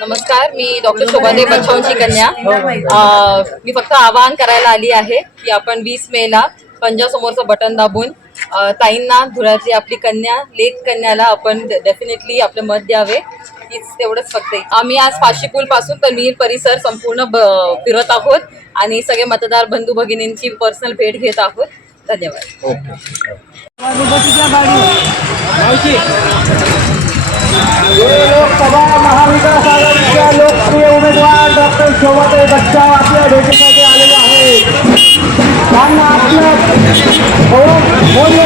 नमस्कार, मी डॉक्टर शोभादेव बच्चावची कन्या. मी फक्त आवाहन करायला आली आहे की आपण 20 मेला पंजासमोरचं बटन दाबून ताईंना धुळ्यातली आपली कन्या लेक कन्याला आपण डेफिनेटली आपलं मत द्यावे. हीच तेवढंच फक्त. आम्ही आज फाशी पूल पासून तर मीर परिसर संपूर्ण फिरत आहोत आणि सगळे मतदार बंधू भगिनींची पर्सनल भेट घेत आहोत. धन्यवाद. लोकसभा महाविकास आघाडीच्या लोकप्रिय उमेदवार डॉक्टर शोभादेव बच्चाव आपल्या भेटीसाठी आलेले आहेत. त्यांना आपल्या मोदी